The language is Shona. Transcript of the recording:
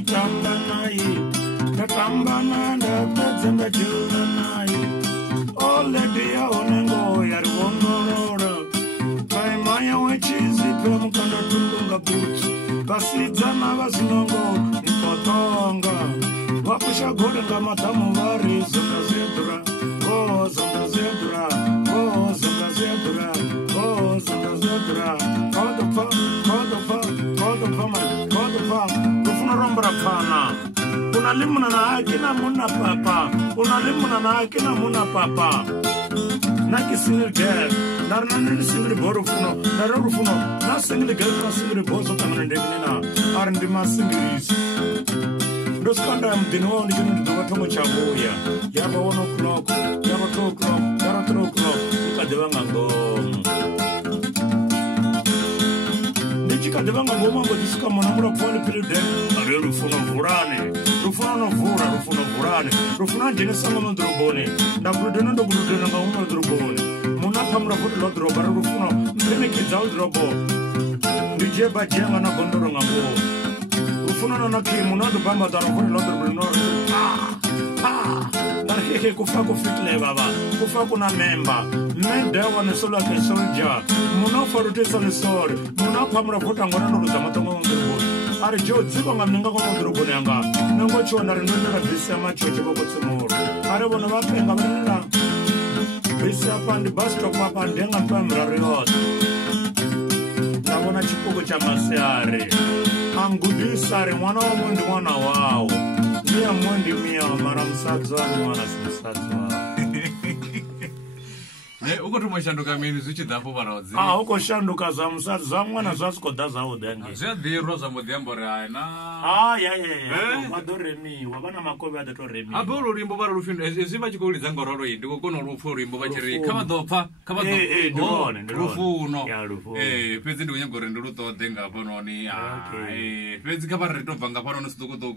tamba naye ndatamba ndapedza ndachiluna naye oledi yaonengo yarivondorora paimanya wechizipe mukanda tundunga butsu vasidzana vazinongo ikotonga vapusha godenga madamu vari zongazedra zongazedra zongazedra zongazedra kodopha rufuna rombra phana unalimuna na akina muna papa unalimuna na akina muna papa naki single girl narana single boro funo nararu funo na single girl na single bozo kamana ndemina arndi ma singles ndoskanda mdino ndi kinu ndo watomo chabuya yaba 1 o'clock yaba 2 o'clock yaba 3 o'clock ikadevanga ngoma ndichikadevanga ngoma ngodisika mona mura pole pilide ari rufuno vurane rufuno vurane rufuno jenesa ngoma ndrobone ndabudena ndobudena ngoma ndrobone muna pamra futhi lo droba rufuno mpene kidza udrobo ndijeba jenga na gondoro ngamo rufuno na kimu na ndobamba daro futhi lo drobo no narhehe kufa kufitle baba kufa kuna memba mende wana sola ke soldier muna farutesa le sore muna pamra futhi ngona ndoruza matongo ndrobo ari jo dziko ngamninga kwa ndrobo nyanga nango chona rinondera bisi machoche bokotsemoro ari bona vapenga vanela bisi apandi bus stop apa ndenga pamra riot ndabona chipoko cha masiare angudisare mwana wa mundi mwana wao mia mundi mia mara msadza mwana simsadza uko tumashanduka mini zvichidhapo varaodzi uko shanduka za msadza mwana zvasikoda zvawo denge zviadhirwa zvamodhiambore aina ya madoremi wavana makove adatoremi apo rurimbo vari rufindo ezi vachikoulidza ngororo iyi ndikokono rufu rurimbo vachiri kavadhopfa rufuno pedzi ndikunyagore ndirutodhe ngapanoni pedzi kavari ritobva ngapanoni sidokotoko